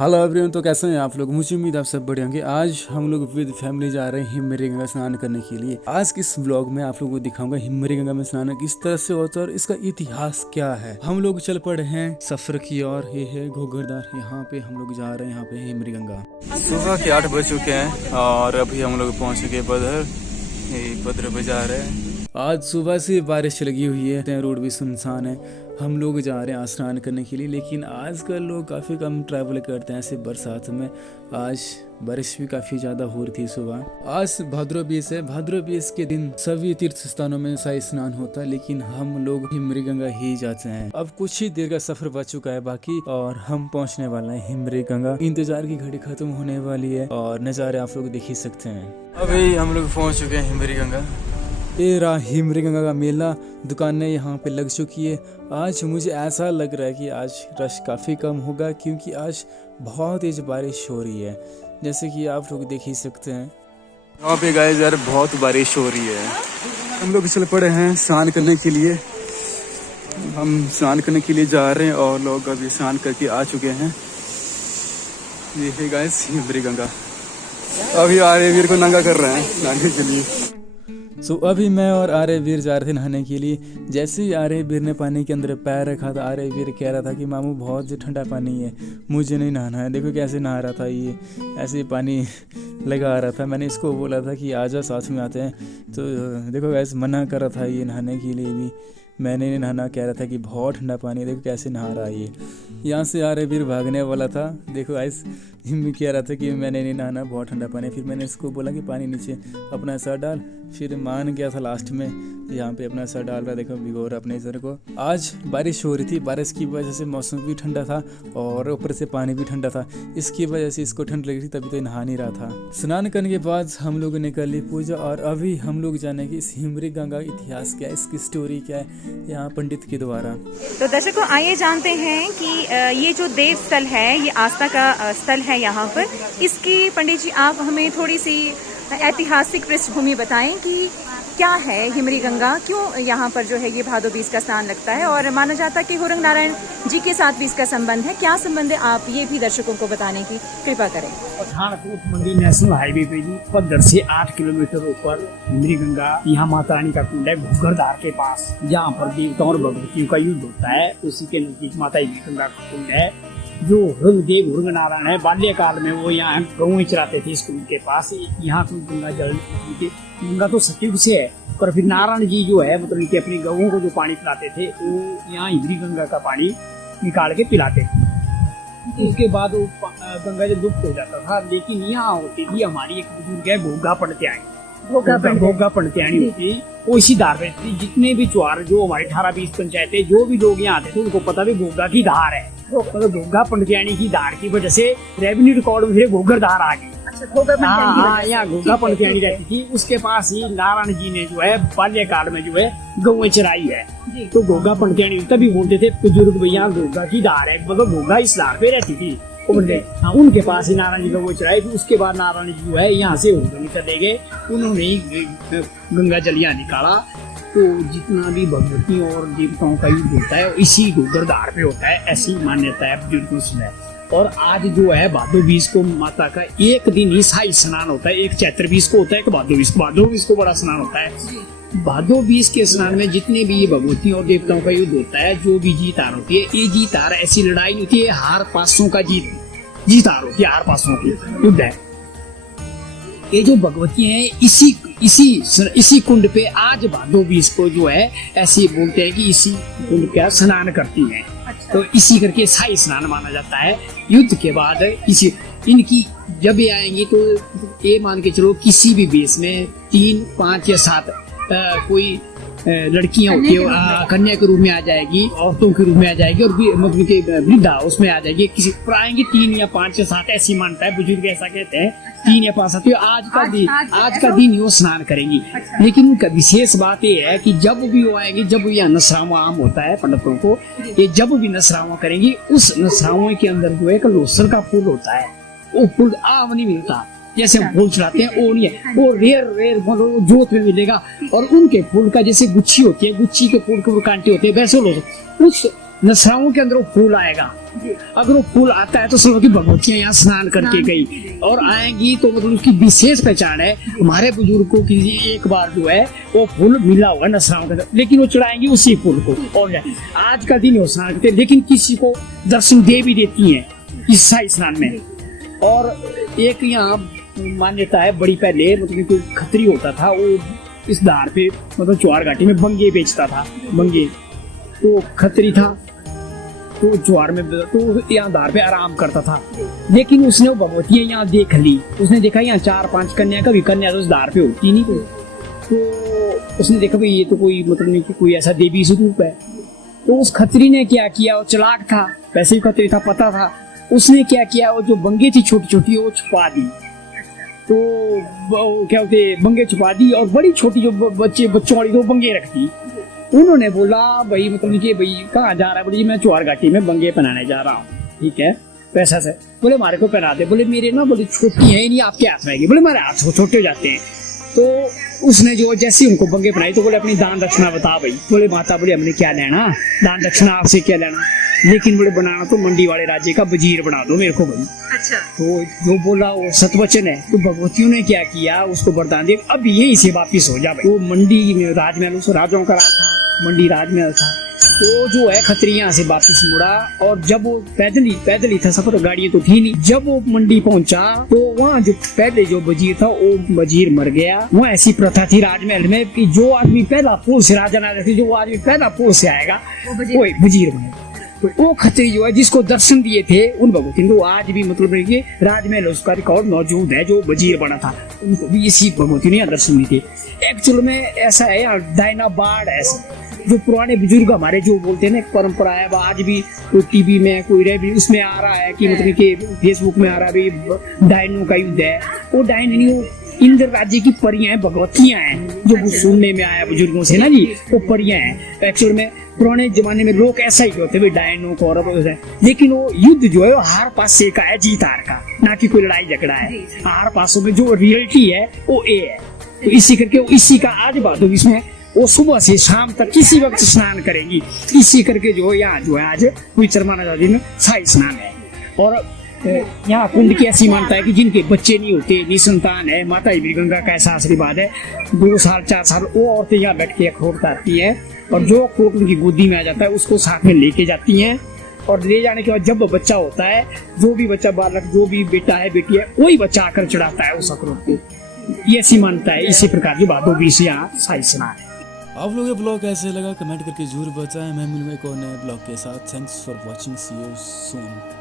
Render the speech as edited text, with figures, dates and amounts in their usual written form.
Hello everyone. तो कैसे हैं आप लोग? मुझे उम्मीद आप सब बढ़िया होंगे। आज हम लोग विद फैमिली जा रहे हैं हिमरी गंगा स्नान करने के लिए। आज के इस ब्लॉग में आप लोगों को दिखाऊंगा हिमरी गंगा में स्नान किस तरह से होता है और इसका इतिहास क्या है। हम लोग चल पड़े हैं सफर की ओर। ये है घोघरदार, यहाँ पे हम लोग जा रहे हैं। यहाँ पे हिमरी गंगा। सुबह के 8 बज चुके हैं और अभी हम लोग पहुँच चुके बदर। बदर बाजार है। आज सुबह से बारिश लगी हुई है, रोड भी सुनसान है। हम लोग जा रहे हैं स्नान करने के लिए, लेकिन आजकल लोग काफ़ी कम ट्रैवल करते हैं ऐसे बरसात में। आज बारिश भी काफ़ी ज़्यादा हो रही थी सुबह। आज भाद्रो बीस है। भाद्रो बीस के दिन सभी तीर्थ स्थानों में शाही स्नान होता है, लेकिन हम लोग हिमरी गंगा ही जाते हैं। अब कुछ ही देर का सफर बच चुका है बाकी, और हम पहुंचने वाले हैं हिमरी गंगा। इंतजार की घड़ी खत्म होने वाली है और नज़ारे आप लोग देख ही सकते हैं। अभी हम लोग पहुँच चुके हैं हिमरी गंगा। ये रहा हिमरी गंगा का मेला। दुकानें यहाँ पे लग चुकी है। आज मुझे ऐसा लग रहा है कि आज रश काफ़ी कम होगा, क्योंकि आज बहुत तेज बारिश हो रही है, जैसे कि आप लोग देख ही सकते हैं। यहाँ पे गाइस यार बहुत बारिश हो रही है। हम लोग चल पड़े हैं स्नान करने के लिए। हम स्नान करने के लिए जा रहे हैं और लोग अभी स्नान करके आ चुके हैं। ये है गाइस हिमरी गंगा। अभी आर्यवीर को नंगा कर रहे हैं नहाने के लिए। अभी मैं और आर्यवीर जा रहे थे नहाने के लिए। जैसे ही आर्यवीर ने पानी के अंदर पैर रखा था, आर्यवीर कह रहा था कि मामू बहुत ठंडा पानी है, मुझे नहीं नहाना है। देखो कैसे नहा रहा था, ये ऐसे पानी लगा रहा था। मैंने इसको बोला था कि आजा साथ में आते हैं, तो देखो ऐसे मना कर रहा था ये नहाने के लिए भी। मैंने नहीं नहाना कह रहा था कि बहुत ठंडा पानी है। देखो कैसे नहा रहा है ये। यहाँ से आर्यवीर भागने वाला था। देखो ऐसे कह रहा था कि मैंने नहीं नहाना, बहुत ठंडा पानी है। फिर मैंने इसको बोला कि पानी नीचे अपना सर डाल। फिर मान गया था लास्ट में। यहाँ पे अपना सर डाल रहा, देखो भिगो रहा अपने सर को। आज बारिश हो रही थी, बारिश की वजह से मौसम भी ठंडा था और ऊपर से पानी भी ठंडा था। इसकी वजह से इसको ठंड लग रही थी, तभी तो नहा नहीं रहा था। स्नान करने के बाद हम लोगों ने कर ली पूजा और अभी हम लोग जानेंगे इस हिमरी गंगा इतिहास क्या है, इसकी स्टोरी क्या है यहाँ पंडित के द्वारा। तो दर्शकों आइए जानते हैं कि ये जो देव स्थल है, ये आस्था का स्थल है यहाँ पर। इसकी पंडित जी आप हमें थोड़ी सी ऐतिहासिक पृष्ठभूमि बताएं कि क्या है हिमरी गंगा, क्यों यहाँ पर जो है ये भादो बीज का स्नान लगता है, और माना जाता है कि हुरंग नारायण जी के साथ भी इसका संबंध है। क्या संबंध है, आप ये भी दर्शकों को बताने की कृपा करें। पठानकोट मंडी नेशनल हाईवे पे जी पद्दर से 8 किलोमीटर ऊपर हिमरी गंगा, यहाँ माता रानी का कुंड है घोघरदार के पास, जहाँ पर देवताओं और भगवतियों का युद्ध होता है। उसी के नजदीक माता हिमरी गंगा का कुंड है। जो हुरंगदेव हुरंग नारायण है, बाल्यकाल में वो यहाँ गऊ चराते थे इस कुंड के पास। यहाँ गंगा जल, गंगा तो सतयुग से है, पर फिर नारायण जी जो है मतलब इनके अपनी गऊ को जो पानी पिलाते थे, वो यहाँ हिमरी गंगा का पानी निकाल के पिलाते थे। उसके बाद वो गंगा जल लुप्त हो जाता था। लेकिन यहाँ होती थी हमारी एक बुजुर्ग है भोगा पंडित्याणी, भोगा पंडित्याणी होती, वो इसी धार पे थी। जितने भी चुहार जो हमारे 18-20 पंचायतें, जो भी लोग यहाँ आते थे उनको पता भी भोगा की धार है। मतलब भोगा पंडित्याणी की धार की वजह से रेवेन्यू रिकॉर्ड में घोघरदार आ गई। हाँ, यहाँ घोघा पंडित्याणी रहती थी। उसके पास ही नारायण जी ने जो है बाल्यकाल में जो है गौएं चराई है। तो घोघा पंडित्याणी तभी बोलते थे बुजुर्ग भैया घोघा की धार है, मतलब घोघा इस धार पे रहती थी। हाँ, उनके पास ही नारायण जी गौएं चराई। उसके बाद नारायण जी जो है यहाँ से चले गए, उन्होंने गंगा जल यहाँ निकाला। तो जितना भी भगवती और देवताओं का युद्ध होता है इसी घोघरदार पे होता है, ऐसी मान्यता है बुजुर्गों से। और आज जो है भादो बीज को माता का एक दिन ही शाही स्नान होता है। एक चैत्र बीज को होता है, एक भादो बीज को बड़ा स्नान होता है। भादो बीज के स्नान में जितने भी भगवती और देवताओं का युद्ध होता है, जो भी जीत हार होती है, ये जीत हार ऐसी लड़ाई नहीं होती है, हार पासों का जीत हार होती है, हार पासों की युद्ध है। ये जो भगवती है इसी कुंड पे आज भादो बीज को जो है ऐसे बोलते हैं कि इसी कुंड का स्नान करती हैं। तो इसी करके शाही स्नान माना जाता है। युद्ध के बाद इसी इनकी जब ये आएंगी तो ये मान के चलो किसी भी बेस में 3, 5 या 7 कोई लड़कियां होती है, कन्या के रूप में आ जाएगी, औरतों के रूप में आ जाएगी, और मतलब के वृद्धा उसमें आ जाएगी। किसी पर आएंगे 3 या 5 या 7 ऐसी मानता है, बुजुर्ग ऐसा कहते हैं 3 या 5 तो आज का दिन वो स्नान करेंगी। लेकिन उनका विशेष बात ये है कि जब भी वो आएंगे, जब भी यहाँ नसरावा आम होता है पंडितों को, ये जब भी नसरावा करेंगी, उस नसरावा के अंदर जो है लोसर का फूल होता है, वो फूल आम नहीं मिलता। जैसे हम फूल चढ़ाते हैं वो नहीं है, वो रेयर मतलब जोत में मिलेगा। और उनके फूल का जैसे गुच्छी होती है, गुच्छी के फूल के वो कांटे होते हैं, वैसे लोग नसराओं के अंदर वो फूल आएगा। अगर वो फूल आता है तो समझो कि भगवतियां यहाँ स्नान करके गई और आएंगी, तो मतलब उसकी विशेष पहचान है। हमारे बुजुर्गों की एक बार जो है वो फूल मिला हुआ नसराओं के अंदर, लेकिन वो चढ़ाएंगी उसी फूल को। और आज का दिन वो स्नान करते, लेकिन किसी को दर्शन दे भी देती है ईसाई स्नान में। और एक यहाँ मान्यता है, बड़ी पहले मतलब कोई खत्री होता था, वो इस धार पे मतलब ज्वार घाटी में बंगे बेचता था। बंगे तो खत्री था, तो ज्वार में तो यहाँ धार पे आराम करता था। लेकिन उसने वो भगवती यहाँ देख ली, उसने देखा यहाँ 4-5 कन्या, कभी कन्या तो उस धार पे होती नहीं कोई, तो उसने देखा भाई ये तो कोई मतलब नहीं कि कोई ऐसा देवी स्वरूप है। तो उस खत्री ने क्या किया, वो चालाक था, वैसे ही खत्री था, पता था, उसने क्या किया, वो जो बंगे थी छोटी छोटी वो छुपा दी। तो क्या होते बंगे छुपा दी, और बड़ी छोटी जो बच्चों वाली तो बंगे रखती। उन्होंने बोला भाई मतलब कि भाई कहाँ जा रहा है, बोली मैं ज्वार घाटी में बंगे पहनाने जा रहा हूँ। ठीक है, पैसा से बोले हमारे को पहना दे। बोले मेरे ना बोले छोटी है नहीं, आपके हाथ में आएगी। बोले हमारे हाथ छोटे हो जाते हैं। तो उसने जो जैसे उनको बंगे पहनाई तो बोले अपनी दान दक्षिणा बता भाई। बोले माता बोले हमने क्या लेना, दान दक्षिणा आपसे क्या लेना, लेकिन बोले बनाना तो मंडी वाले राज्य का वजीर बना दो मेरे को भाई। अच्छा। तो जो बोला वो सतवचन है। तो भगवतियों ने क्या किया, उसको वरदान दिया अब यहीं से वापिस हो जा भाई। तो मंडी में राजमहल, उस राजाओं का मंडी राजमहल था, तो जो है खत्री यहाँ से वापिस मुड़ा। और जब वो पैदल ही था सफर, गाड़ियां तो थी नहीं। जब वो मंडी पहुंचा तो वहाँ जो पहले जो वजीर था वो वजीर मर गया। वहाँ ऐसी प्रथा थी राजमहल में कि जो आदमी पहला पोल से राजा ना रहती, जो आदमी पहला पोल से आएगा वो वजीर बनेगा। तो वो खत्री जो है जिसको दर्शन दिए थे उन भगवती को आज भी मतलब कि राजमहल उसका रिकॉर्ड मौजूद है, जो वजीर बना था उनको भी इसी भगवती ने दर्शन दिए थे। एक्चुअल में ऐसा है यार, डायना बाढ़ ऐसा जो पुराने बुजुर्ग हमारे जो बोलते हैं ना परंपरा है, आज भी कोई टीवी में कोई रेडियो उसमें आ रहा है कि मतलब कि फेसबुक में आ रहा है डायनों का युद्ध है। वो डायन नहीं, वो इंद्र राज्य की परियां हैं, भगवतियां हैं, जो सुनने में आया बुजुर्गों से ना जी, वो परियां हैं। एक्चुअल में पुराने जमाने में लोग ऐसा ही होते हैं डायनों को, और लेकिन वो युद्ध जो है वो हार पासे का है, जीत हार का, ना कि कोई लड़ाई झगड़ा है। हार पासों में जो रियलिटी है वो ए है। तो इसी करके इसी का आज बात होगी, इसमें वो सुबह से शाम तक किसी वक्त स्नान करेंगी। इसी करके जो यहाँ जो है आज पवित्र माना दिन शाही स्नान है। और यहाँ कुंड की ऐसी मानता है कि जिनके बच्चे नहीं होते, निसंतान है, माता गंगा का ऐसा आशीर्वाद है, 2 साल 4 साल वो औरतें यहाँ बैठ के अखरोट काटती है, और जो अखरोट उनकी गोदी में आ जाता है उसको साथ में लेके जाती हैं। और ले जाने के बाद जब बच्चा होता है, जो भी बच्चा बालक, जो भी बेटा है बेटी है, वही बच्चा आकर चढ़ाता है उस अखरोट को। ये ऐसी मानता है। इसी प्रकार की बातों भी से यहाँ शाही स्नान है। आप लोगों को ब्लॉग कैसे लगा कमेंट करके जरूर बताएं। मैं मिलूंगा एक और नए ब्लॉग के साथ। Thanks for watching, see you soon.